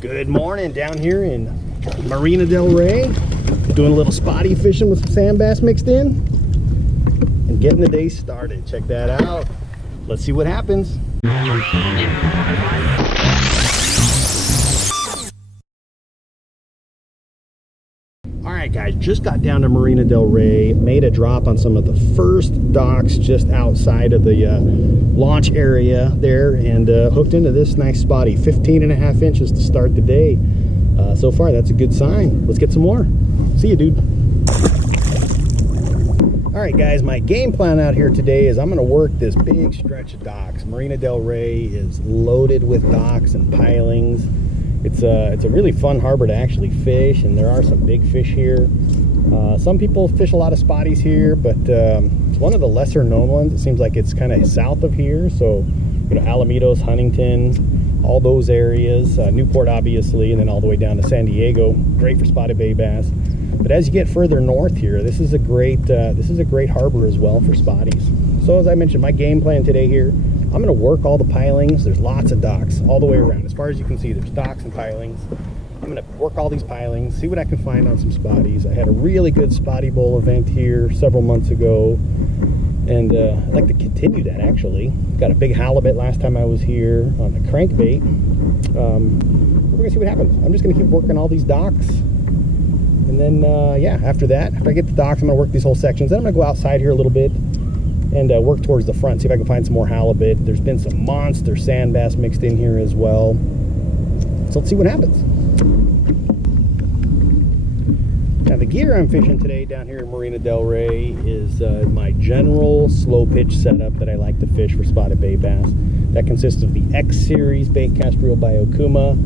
Good morning down here in Marina Del Rey. Doing a little spotty fishing with some sand bass mixed in and getting the day started. Check that out. Let's see what happens. Alright guys, just got down to Marina Del Rey, made a drop on some of the first docks just outside of the launch area there, and hooked into this nice spotty, 15.5 inches to start the day. So far that's a good sign. Let's get some more. See you, dude. Alright guys, my game plan out here today is I'm going to work this big stretch of docks. Marina Del Rey is loaded with docks and pilings. It's a really fun harbor to actually fish, and there are some big fish here. Some people fish a lot of spotties here, but it's one of the lesser known ones. It seems like it's kind of south of here, so you know, Alamitos, Huntington, all those areas, Newport obviously, and then all the way down to San Diego. Great for spotted bay bass. But as you get further north here, this is a great harbor as well for spotties. So as I mentioned, my game plan today here, I'm going to work all the pilings. There's lots of docks all the way around. As far as you can see, there's docks and pilings. I'm going to work all these pilings, see what I can find on some spotties. I had a really good spotty bowl event here several months ago, and I'd like to continue that actually. Got a big halibut last time I was here on a crankbait. We're going to see what happens. I'm just going to keep working all these docks. And then, yeah, after that, after I get the docks, I'm going to work these whole sections. Then I'm going to go outside here a little bit and work towards the front, see if I can find some more halibut. There's been some monster sand bass mixed in here as well. So let's see what happens. Now the gear I'm fishing today down here in Marina Del Rey is my general slow pitch setup that I like to fish for spotted bay bass. That consists of the X Series bait cast reel by Okuma.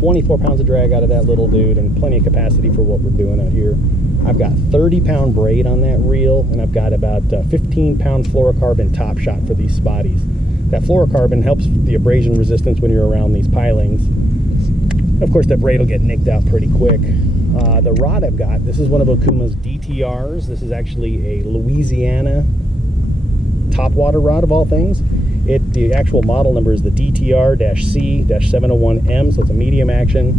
24 pounds of drag out of that little dude, and plenty of capacity for what we're doing out here. I've got 30-pound braid on that reel, and I've got about 15-pound fluorocarbon top shot for these spotties. That fluorocarbon helps the abrasion resistance when you're around these pilings. Of course, that braid will get nicked out pretty quick. The rod I've got, this is one of Okuma's DTRs. This is actually a Louisiana topwater rod of all things. The actual model number is the DTR-C-701M, so it's a medium action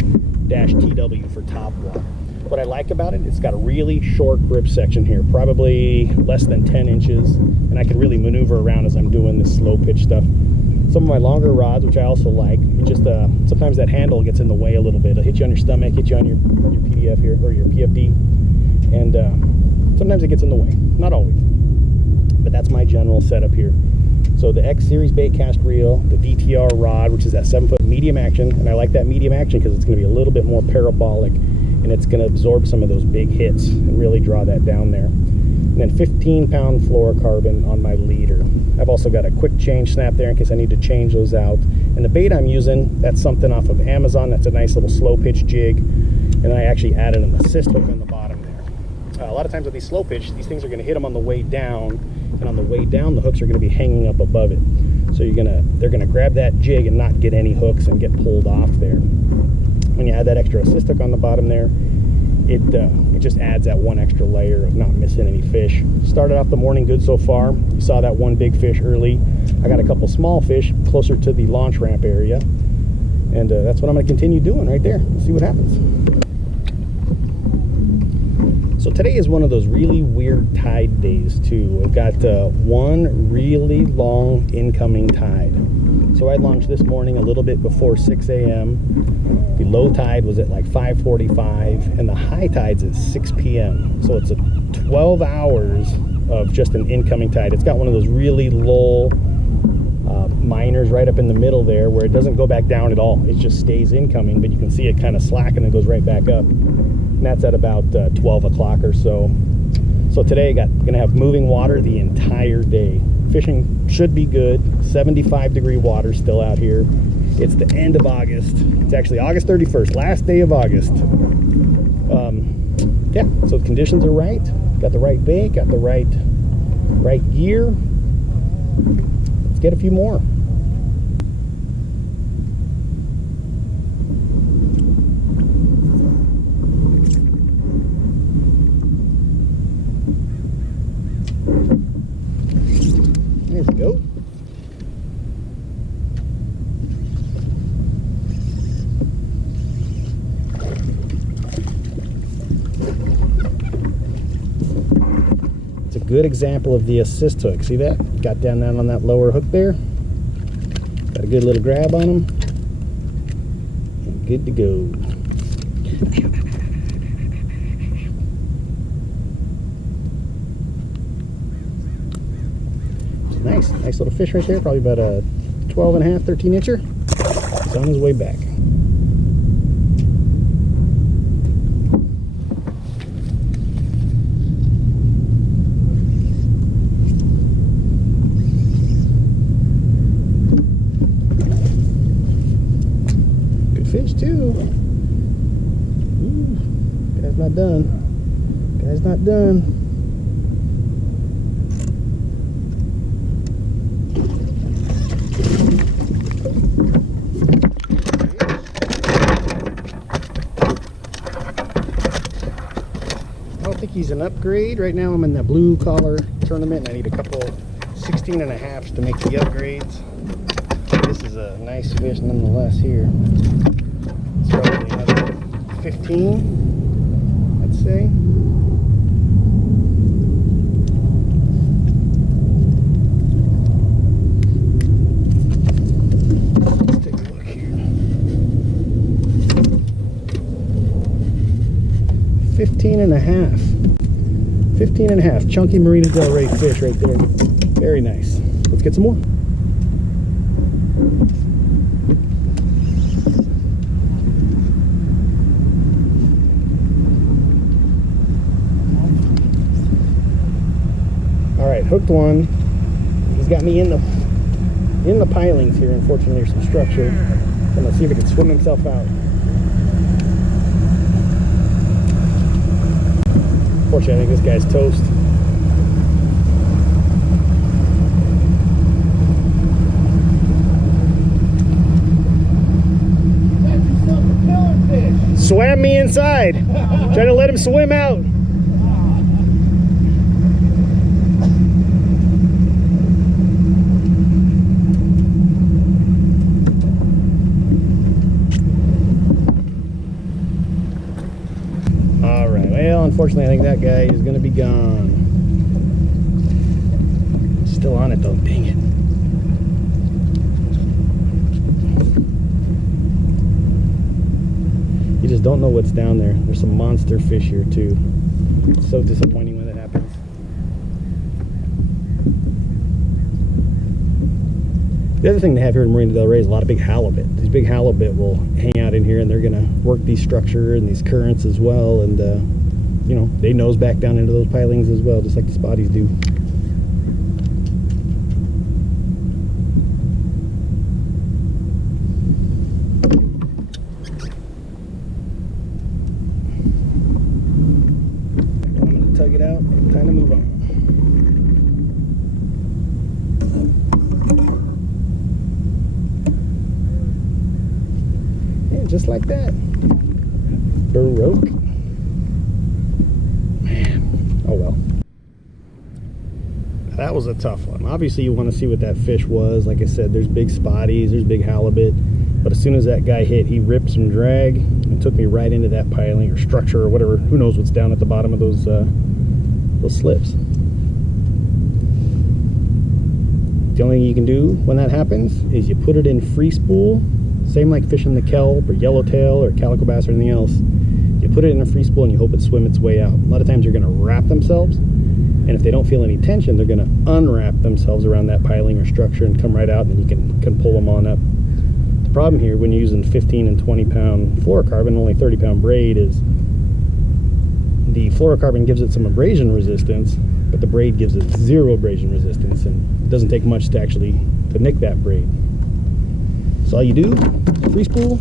-TW for topwater. What I like about it, it's got a really short grip section here, probably less than 10 inches, and I can really maneuver around as I'm doing this slow pitch stuff. Some of my longer rods, which I also like, just sometimes that handle gets in the way a little bit. It'll hit you on your stomach, hit you on your PDF here, or your PFD, and sometimes it gets in the way. Not always, but that's my general setup here. So the X Series bait cast reel, the DTR rod, which is that 7-foot medium action, and I like that medium action because it's going to be a little bit more parabolic, and it's going to absorb some of those big hits and really draw that down there. And then 15-pound fluorocarbon on my leader. I've also got a quick change snap there in case I need to change those out. And the bait I'm using, that's something off of Amazon. That's a nice little slow pitch jig, and I actually added an assist hook on the bottom there. A lot of times with these slow pitch, these things are going to hit them on the way down, and on the way down the hooks are going to be hanging up above it. So they're going to grab that jig and not get any hooks and get pulled off there. When you add that extra assist hook on the bottom there, it just adds that one extra layer of not missing any fish. Started off the morning good so far. You saw that one big fish early. I got a couple small fish closer to the launch ramp area, and that's what I'm going to continue doing right there. We'll see what happens. So today is one of those really weird tide days too. We've got one really long incoming tide. So I launched this morning a little bit before 6 a.m. The low tide was at like 5:45, and the high tide's at 6 p.m. So it's 12 hours of just an incoming tide. It's got one of those really low minors right up in the middle there where it doesn't go back down at all. It just stays incoming, but you can see it kind of slacken and goes right back up. And that's at about 12 o'clock or so. So today gonna have moving water the entire day. Fishing should be good. 75-degree water still out here. It's the end of August. It's actually August 31st, last day of August. Yeah, so the conditions are right. Got the right bait, got the right gear. Let's get a few more. There we go. good example of the assist hook. See that? Got down on that lower hook there. Got a good little grab on him. And good to go. Nice little fish right there. Probably about a 12 and a half, 13 incher. He's on his way back. Fish too. Ooh, guy's not done. Guy's not done. I don't think he's an upgrade. Right now I'm in the blue collar tournament and I need a couple 16 and a halves to make the upgrades. This is a nice fish nonetheless here. It's probably another 15, I'd say. Let's take a look here. 15 and a half. 15 and a half. Chunky Marina Del Rey fish right there. Very nice. Let's get some more. Alright, hooked one. He's got me in the pilings here. Unfortunately, there's some structure. I'm gonna see if he can swim himself out. Unfortunately, I think this guy's toast. Swam me inside. Trying to let him swim out. Alright, well, unfortunately, I think that guy is going to be gone. Still on it, though. Dang it. You just don't know what's down there. There's some monster fish here, too. It's so disappointing when that happens. The other thing they have here in Marina Del Rey is a lot of big halibut. These big halibut will hang out in here and they're going to work these structure and these currents as well. And, you know, they nose back down into those pilings as well, just like the spotties do. I'm going to tug it out and kind of move on. Just like that. Baroque. Man. Oh well. That was a tough one. Obviously you want to see what that fish was. Like I said, there's big spotties, there's big halibut. But as soon as that guy hit, he ripped some drag and took me right into that piling or structure or whatever. Who knows what's down at the bottom of those slips. The only thing you can do when that happens is you put it in free spool. Same like fishing the kelp or yellowtail or calico bass or anything else. You put it in a free spool and you hope it swim its way out. A lot of times they're going to wrap themselves, and if they don't feel any tension, they're going to unwrap themselves around that piling or structure and come right out, and then you can pull them on up. The problem here when you're using 15 and 20 pound fluorocarbon, only 30 pound braid, is the fluorocarbon gives it some abrasion resistance, but the braid gives it zero abrasion resistance, and it doesn't take much to nick that braid. So all you do, free spool,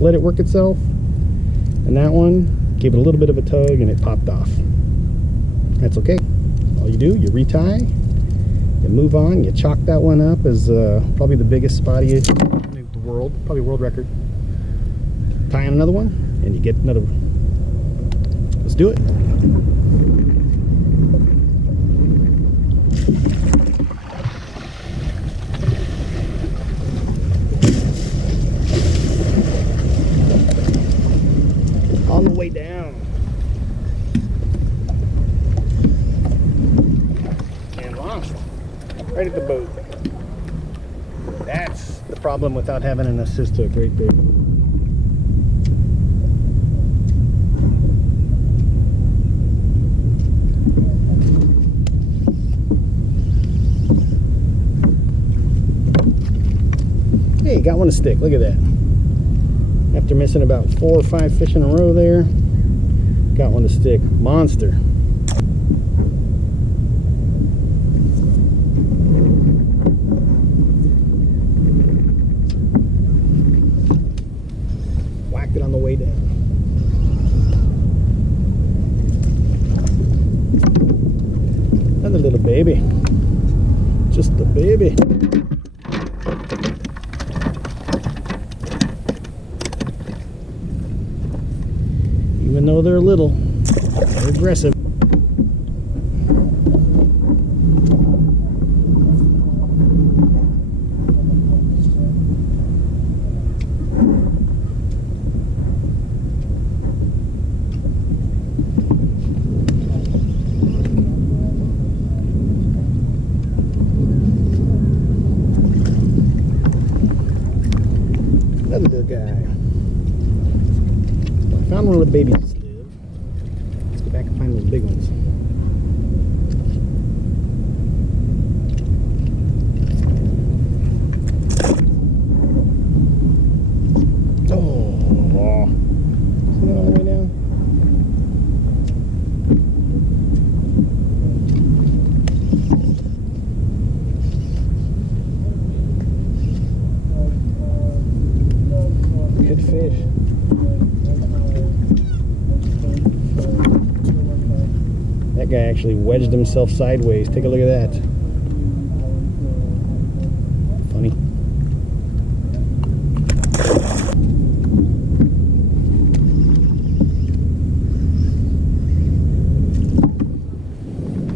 let it work itself, and that one gave it a little bit of a tug and it popped off. That's okay. All you do, you retie, you move on, you chalk that one up as probably the biggest spotty in the world, probably world record. Tie on another one, and you get another one. Let's do it. On the way down. right at the boat. That's the problem without having an assist hook right there. Hey, got one to stick. Look at that. After missing about 4 or 5 fish in a row there, got one to stick. Monster. Whacked it on the way down. Another little baby. Just a baby. Even though they're little, they're aggressive. Another little guy. I found one where the babies live. Let's go back and find those big ones. Oh, see that on the way down? Good fish. That guy actually wedged himself sideways. Take a look at that. Funny.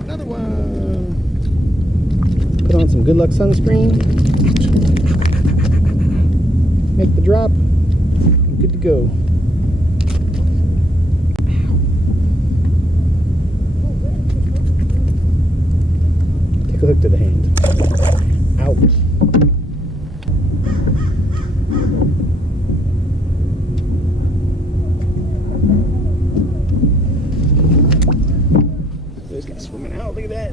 Another one. Put on some Good Luck sunscreen. Make the drop. Good to go. Take a hook to the hand. Out. This guy's swimming out. Look at that.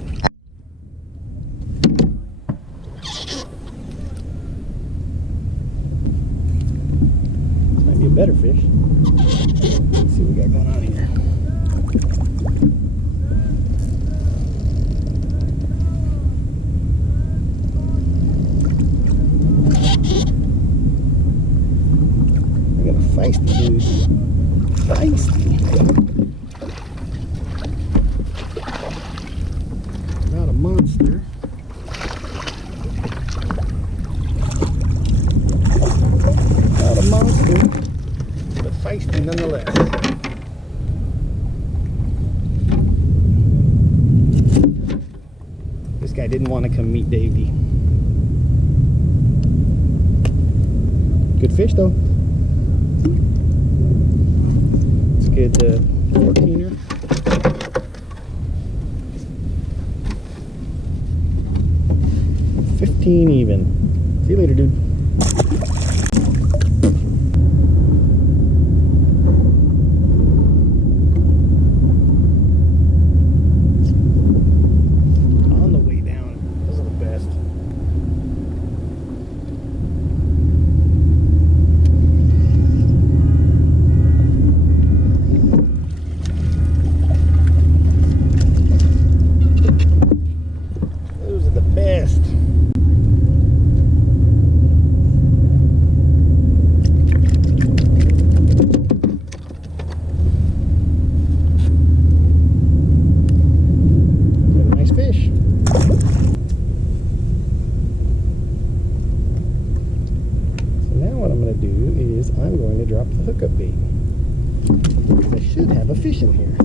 This might be a better fish. Let's see what we got going on here. I got a feisty dude. Feisty. Not a monster. Not a monster, but feisty nonetheless. This guy didn't want to come meet Davey. Good fish though. It's a good 14er. $15 even. See you later, dude. On the way down. Those are the best. Those are the best. Fish. So now what I'm going to do is I'm going to drop the hookup bait. I should have a fish in here.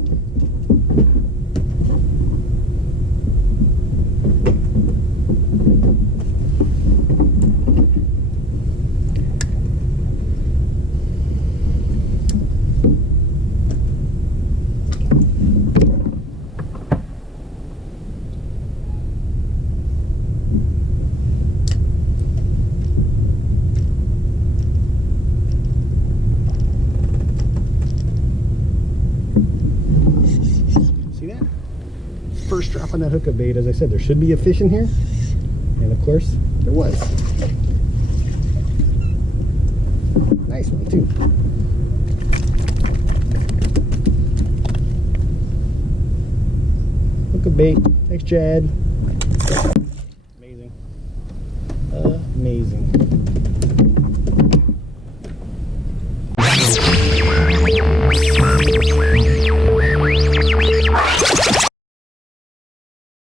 first drop on that hook of bait, as I said, there should be a fish in here. And of course, there was. Nice one too. Hook of bait. Thanks, Chad. Amazing.